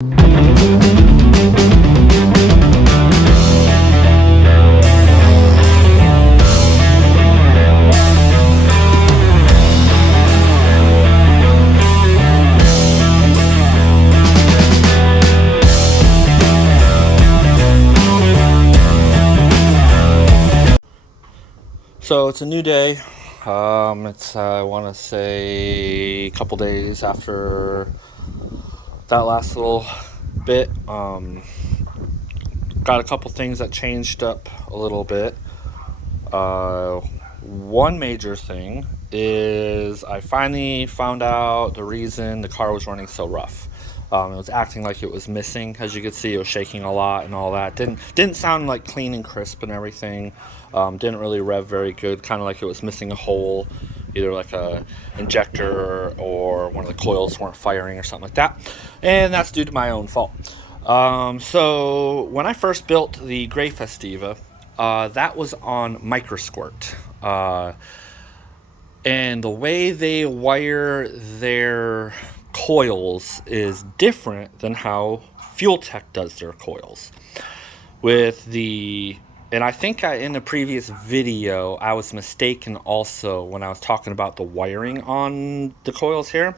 So it's a new day. It's I want to say a couple days after that last little bit. Got a couple things that changed up a little bit. One major thing is I finally found out the reason the car was running so rough. It was acting like it was missing. As you can see, it was shaking a lot and all that. Didn't sound like clean and crisp and everything. Didn't really rev very good. Kind of like it was missing a hole, either like a injector or one of the coils weren't firing or something like that. And that's due to my own fault. So when I first built the gray Festiva, that was on microsquirt. And the way they wire their coils is different than how Fuel Tech does their coils. And I think in the previous video I was mistaken also when I was talking about the wiring on the coils here.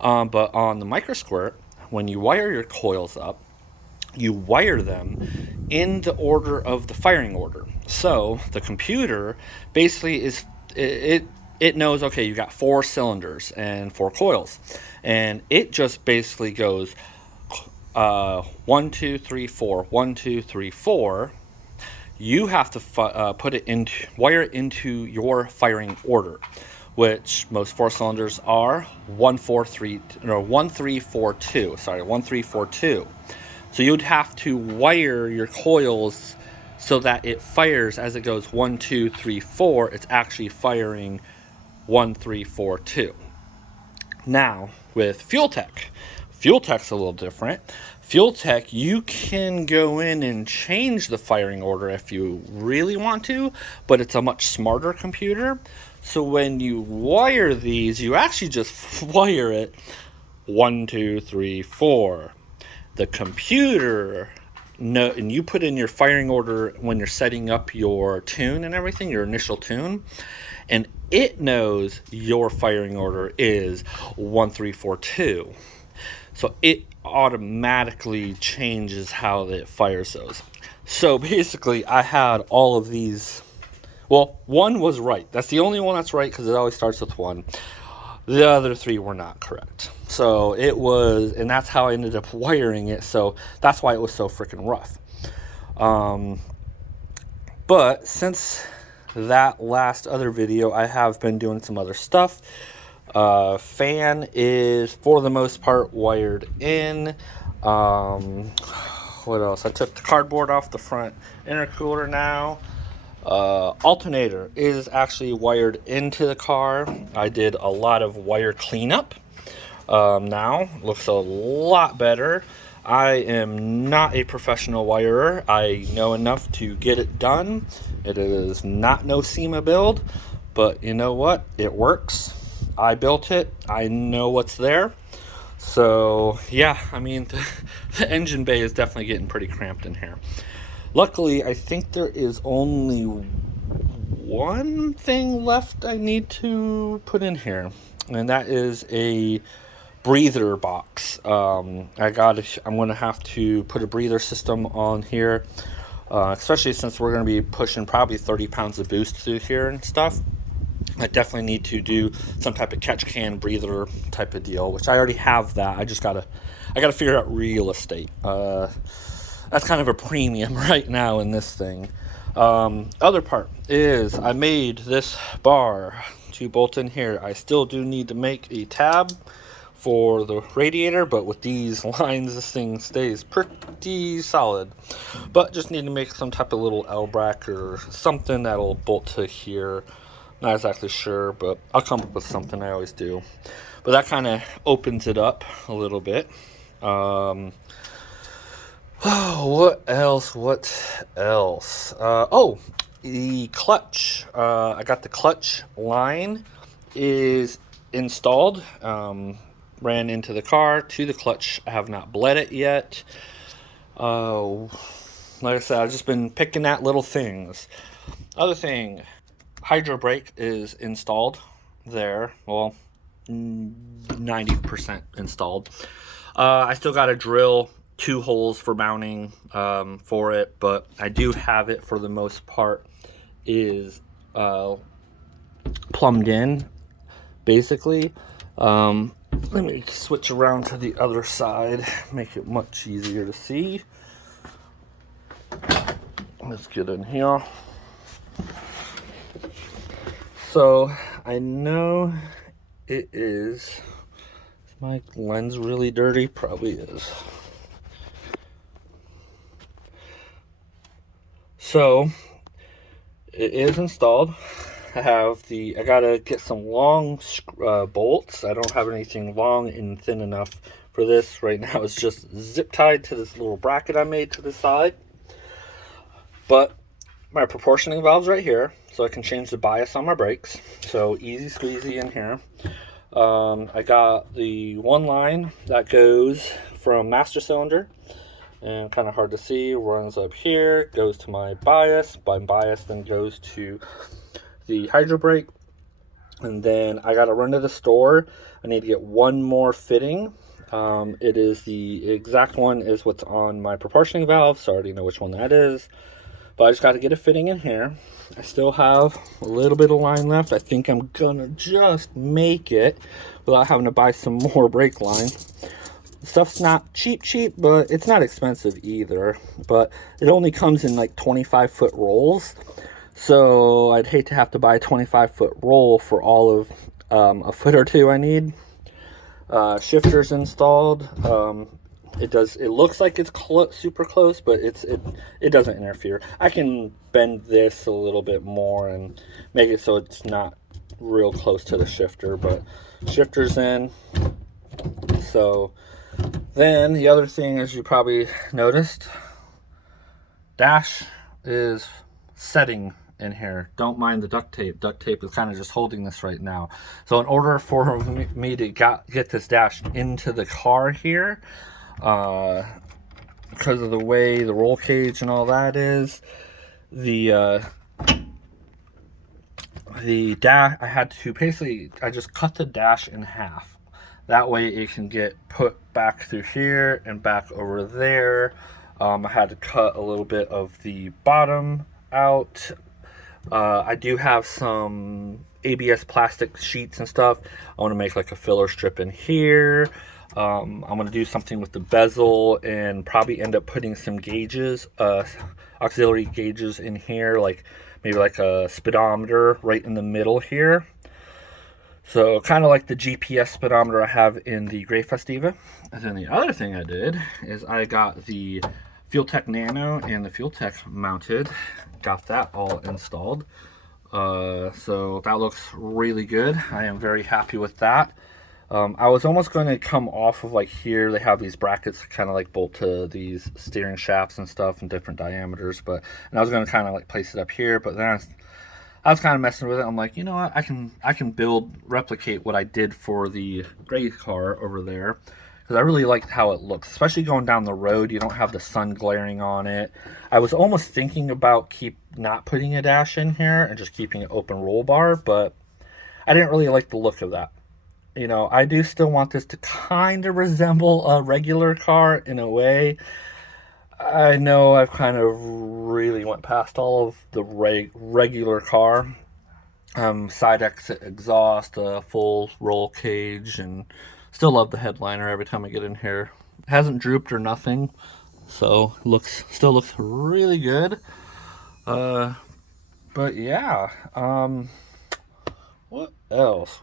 But on the microsquirt, when you wire your coils up, you wire them in the order of the firing order. So the computer basically it knows, okay, you got 4 cylinders and 4 coils, and it just basically goes 1 2 3 4 1 2 3 4. You have to wire it into your firing order, which most 4 cylinders are 1 3 4 2. Sorry, 1 3 4 2. So you'd have to wire your coils so that it fires as it goes 1 2 3 4. It's actually firing 1 3 4 2. Now with Fuel Tech's a little different. Fuel Tech, you can go in and change the firing order if you really want to, but it's a much smarter computer. So when you wire these, you actually just wire it 1 2 3 4. The computer, and you put in your firing order when you're setting up your tune and everything, your initial tune, and it knows your firing order is 1 3 4 2. So it automatically changes how it fires those. So basically I had all of these. Well, one was right. That's the only one that's right because it always starts with 1. The other 3 were not correct. So it was, and that's how I ended up wiring it. So that's why it was so freaking rough. But since that last other video, I have been doing some other stuff. Fan is for the most part wired in. What else? I took the cardboard off the front intercooler now. Alternator is actually wired into the car. I did a lot of wire cleanup. Now looks a lot better. I am not a professional wirer. I know enough to get it done. It is not no SEMA build, but you know what? It works. I built it. I know what's there. So yeah, I mean, the engine bay is definitely getting pretty cramped in here. Luckily, I think there is only one thing left I need to put in here, and that is a breather box. I'm going to have to put a breather system on here, especially since we're going to be pushing probably 30 pounds of boost through here and stuff. I definitely need to do some type of catch can breather type of deal, which I already have that. I gotta figure out real estate. That's kind of a premium right now in this thing. Other part is I made this bar to bolt in here. I still do need to make a tab for the radiator, but with these lines, this thing stays pretty solid. But just need to make some type of little L-brack or something that'll bolt to here. Not exactly sure, but I'll come up with something. I always do. But that kind of opens it up a little bit. What else? The clutch. I got the clutch line is installed. ran into the car to the clutch. I have not bled it yet. Like I said, I've just been picking at little things. Other thing, hydro brake is installed there. Well, 90% installed. I still got to drill 2 holes for mounting for it, but I do have it for the most part is plumbed in, basically. Let me switch around to the other side, make it much easier to see. Let's get in here. So I know it is. Is my lens really dirty? Probably is. So it is installed. I gotta get some long bolts. I don't have anything long and thin enough for this. Right now it's just zip tied to this little bracket I made to the side. But my proportioning valve's right here, so I can change the bias on my brakes. So easy squeezy in here. I got the one line that goes from master cylinder, and kind of hard to see, runs up here, goes to my bias. My bias then goes to the hydro brake, and then I gotta run to the store. I need to get one more fitting. It is the exact one is what's on my proportioning valve, so I already know which one that is. But I just got to get a fitting in here. I still have a little bit of line left. I think I'm gonna just make it without having to buy some more brake line. The stuff's not cheap, but it's not expensive either. But it only comes in like 25-foot rolls. So I'd hate to have to buy a 25-foot roll for all of a foot or two I need. Shifters installed. It looks like it's super close, but it doesn't interfere. I can bend this a little bit more and make it so it's not real close to the shifter, but shifter's in. So then the other thing, as you probably noticed, dash is setting in here. Don't mind the duct tape. Duct tape is kind of just holding this right now. So in order for me to get this dash into the car here, because of the way the roll cage and all that is, the dash, I just cut the dash in half. That way it can get put back through here and back over there. I had to cut a little bit of the bottom out. I do have some ABS plastic sheets and stuff. I want to make like a filler strip in here. I'm going to do something with the bezel and probably end up putting some gauges, auxiliary gauges in here, like maybe like a speedometer right in the middle here. So kind of like the GPS speedometer I have in the Gray Festiva. And then the other thing I did is I got the Fuel Tech Nano and the Fuel Tech mounted. Got that all installed. So that looks really good. I am very happy with that. I was almost going to come off of like here. They have these brackets that kind of like bolt to these steering shafts and stuff in different diameters. And I was going to kind of like place it up here, but then I was kind of messing with it. I'm like, you know what? I can replicate what I did for the gray car over there, because I really liked how it looks, especially going down the road. You don't have the sun glaring on it. I was almost thinking about not putting a dash in here and just keeping it open roll bar, but I didn't really like the look of that. You know, I do still want this to kind of resemble a regular car in a way. I know I've kind of really went past all of the regular car. Side exit exhaust, full roll cage, and still love the headliner every time I get in here. It hasn't drooped or nothing, so still looks really good. But yeah, what else?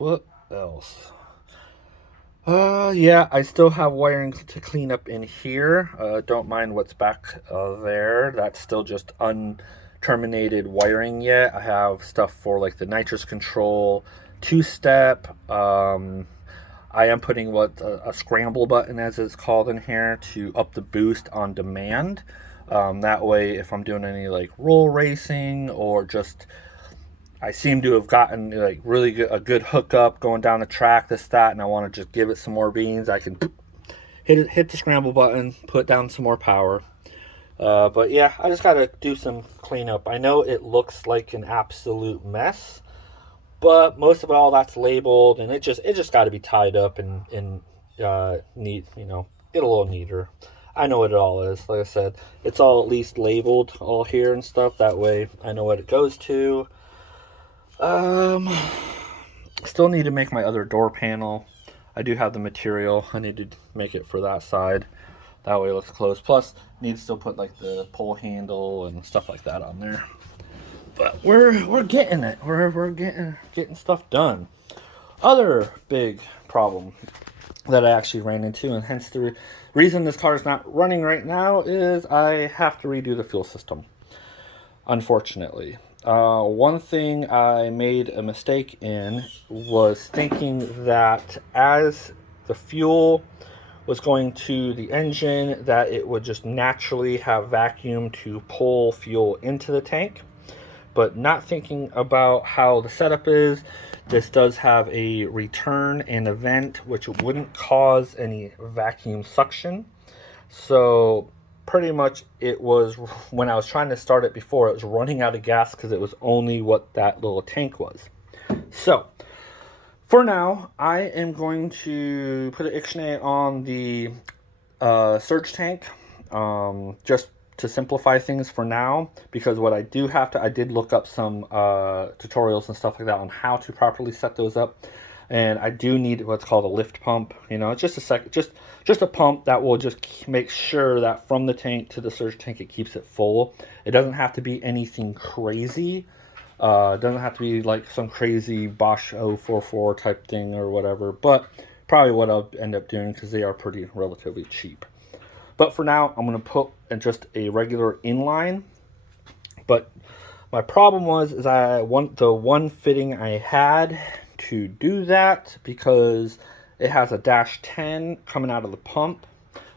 Yeah, I still have wiring to clean up in here. Don't mind what's back there. That's still just unterminated wiring yet. I have stuff for like the nitrous control, 2-step. I am putting a scramble button, as it's called, in here to up the boost on demand. That way, if I'm doing any like roll racing or just I seem to have gotten like really good, a good hookup going down the track, this, that, and I want to just give it some more beans. I can hit the scramble button, put down some more power. But yeah, I just got to do some cleanup. I know it looks like an absolute mess, but most of it all that's labeled, and it just got to be tied up and neat, get a little neater. I know what it all is. Like I said, it's all at least labeled all here and stuff. That way I know what it goes to. Still need to make my other door panel. I do have the material. I need to make it for that side. That way it looks closed. Plus, need to still put like the pole handle and stuff like that on there. But we're getting it. We're getting stuff done. Other big problem that I actually ran into, and hence the reason this car is not running right now, is I have to redo the fuel system. Unfortunately. One thing I made a mistake in was thinking that as the fuel was going to the engine, that it would just naturally have vacuum to pull fuel into the tank, but not thinking about how the setup is. This does have a return and a vent, which wouldn't cause any vacuum suction. So pretty much it was, when I was trying to start it before, it was running out of gas because it was only what that little tank was. So for now, I am going to put an Ixnay on the surge tank, just to simplify things for now, because what I do have to, I did look up some tutorials and stuff like that on how to properly set those up, and I do need what's called a lift pump. It's just a pump that will just make sure that from the tank to the surge tank it keeps it full. It doesn't have to be anything crazy. It doesn't have to be like some crazy Bosch 044 type thing or whatever, but probably what I'll end up doing because they are pretty relatively cheap. But for now, I'm going to put in just a regular inline. But my problem is I want the one fitting I had to do that, because it has a -10 coming out of the pump,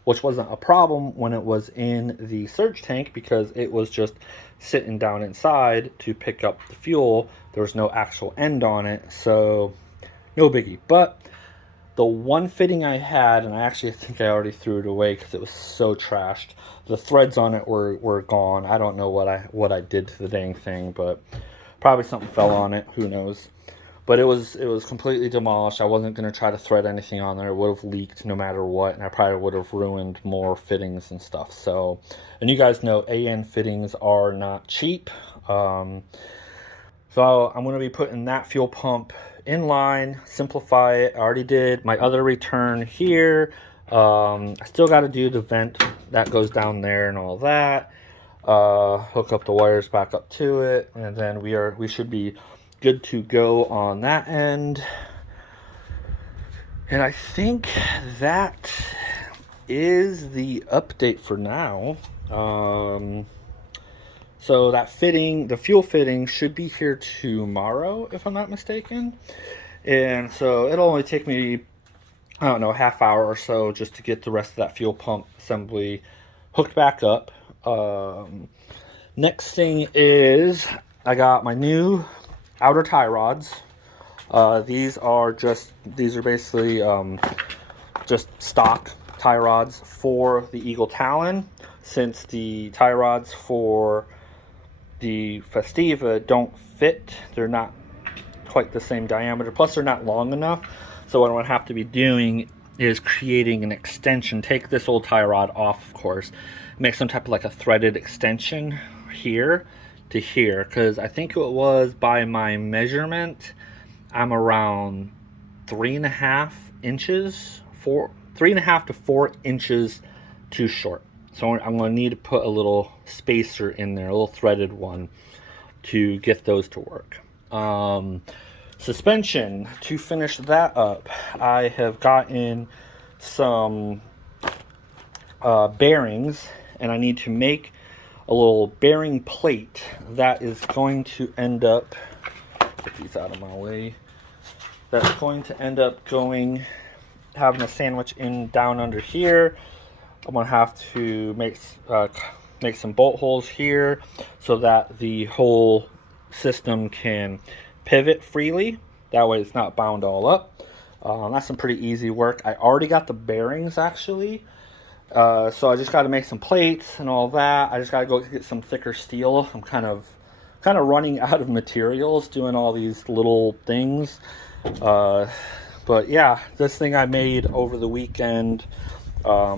which wasn't a problem when it was in the surge tank because it was just sitting down inside to pick up the fuel. There was no actual end on it, so no biggie. But the one fitting I had, and I think I already threw it away because it was so trashed. The threads on it were gone. I don't know what I did to the dang thing, but probably something fell on it. Who knows? But it was completely demolished. I wasn't going to try to thread anything on there. It would have leaked no matter what, and I probably would have ruined more fittings and stuff. So, and you guys know AN fittings are not cheap. So I'm going to be putting that fuel pump in line, simplify it. I already did my other return here. I still got to do the vent that goes down there and all that. Hook up the wires back up to it, and then we should be good to go on that end. And I think that is the update for now. So that fitting, the fuel fitting, should be here tomorrow, if I'm not mistaken. And so it'll only take me, I don't know, half hour or so just to get the rest of that fuel pump assembly hooked back up. Next thing is I got my new outer tie rods. These are basically just stock tie rods for the Eagle Talon, since the tie rods for the Festiva don't fit. They're not quite the same diameter, plus they're not long enough. So what I'm going to have to be doing is creating an extension. Take this old tie rod off, of course, make some type of like a threaded extension here to here, because I think it was, by my measurement, I'm around 3.5 inches, 3.5 to 4 inches too short. So I'm going to need to put a little spacer in there, a little threaded one, to get those to work. Suspension, to finish that up, I have gotten some bearings, and I need to make a little bearing plate that is going to end up, get these out of my way, that's going to end up having a sandwich down under here. I'm going to have to make some bolt holes here so that the hole system can pivot freely. That way it's not bound all up. That's some pretty easy work. I already got the bearings actually. So I just got to make some plates and all that. I just got to go get some thicker steel. I'm kind of running out of materials doing all these little things. But yeah, this thing I made over the weekend,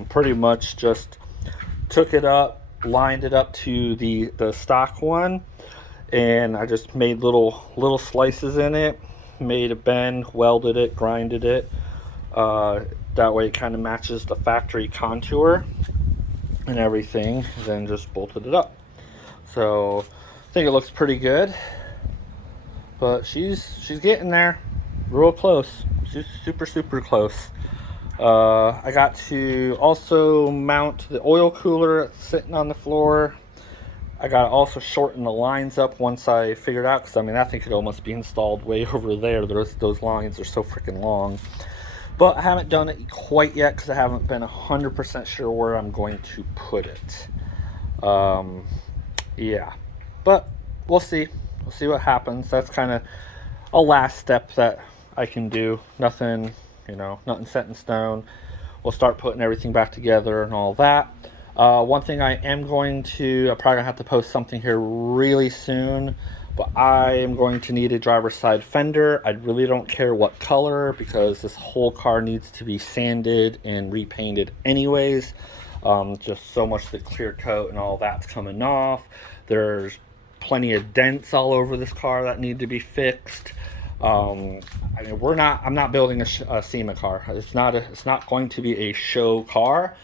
pretty much just took it up, lined it up to the stock one, and I just made little slices in it, made a bend, welded it, grinded it. That way it kind of matches the factory contour and everything, then just bolted it up. So I think it looks pretty good, but she's getting there, real close. She's super close. I got to also mount the oil cooler sitting on the floor. I got to also shorten the lines up once I figured out, because I mean that thing could almost be installed way over there. Those lines are so freaking long. But I haven't done it quite yet because I haven't been 100% sure where I'm going to put it. Yeah, but we'll see. We'll see what happens. That's kind of a last step that I can do. Nothing, nothing set in stone. We'll start putting everything back together and all that. One thing I am going to, I'm probably going to have to post something here really soon, but I am going to need a driver's side fender. I really don't care what color, because this whole car needs to be sanded and repainted anyways. Just so much the clear coat and all that's coming off. There's plenty of dents all over this car that need to be fixed. I mean, I'm not building a SEMA car. It's not going to be a show car.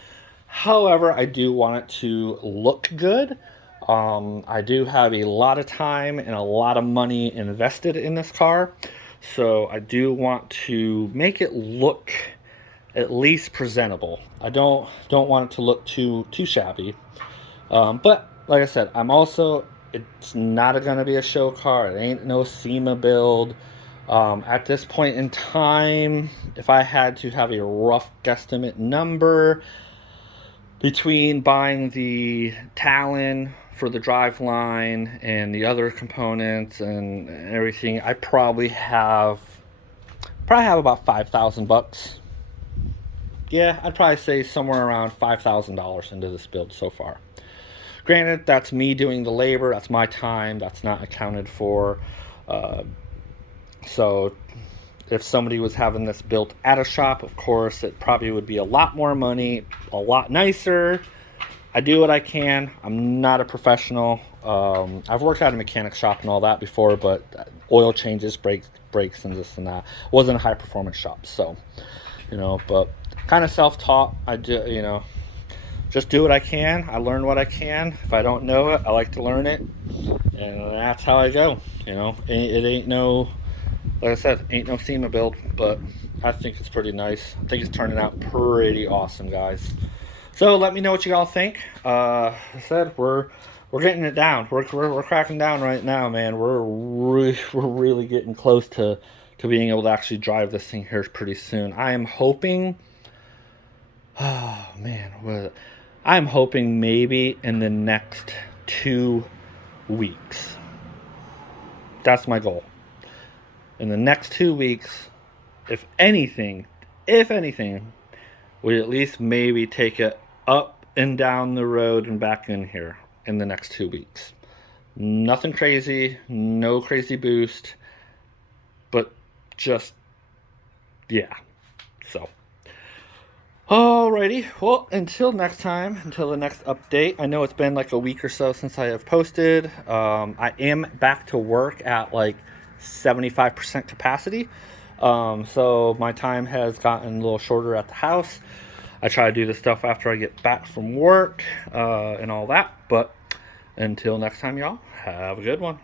However, I do want it to look good. I do have a lot of time and a lot of money invested in this car, so I do want to make it look at least presentable. I don't want it to look too shabby. But like I said, it's not going to be a show car. It ain't no SEMA build. At this point in time, if I had to have a rough guesstimate number, between buying the Talon for the driveline and the other components and everything, I probably have about $5,000. Yeah, I'd probably say somewhere around $5,000 into this build so far. Granted, that's me doing the labor, that's my time, that's not accounted for. So if somebody was having this built at a shop, of course, it probably would be a lot more money, a lot nicer. I do what I can. I'm not a professional. I've worked at a mechanic shop and all that before, but oil changes, brakes and this and that. It wasn't a high performance shop, so, but kind of self-taught. I do, just do what I can. I learn what I can. If I don't know it, I like to learn it, and that's how I go. It ain't no, like I said, ain't no SEMA build, but I think it's pretty nice. I think it's turning out pretty awesome, guys. So let me know what you all think. I said we're getting it down. We're cracking down right now, man. We're really getting close to being able to actually drive this thing here pretty soon. I am hoping. Oh man, I'm hoping maybe in the next 2 weeks. That's my goal. In the next 2 weeks, if anything, we at least maybe take it up and down the road and back in here in the next 2 weeks. Nothing crazy, no crazy boost, but just, yeah. So, alrighty, well, until next time, until the next update. I know it's been like a week or so since I have posted. I am back to work at like 75% capacity. So my time has gotten a little shorter at the house. I try to do the stuff after I get back from work, and all that. But until next time, y'all, have a good one.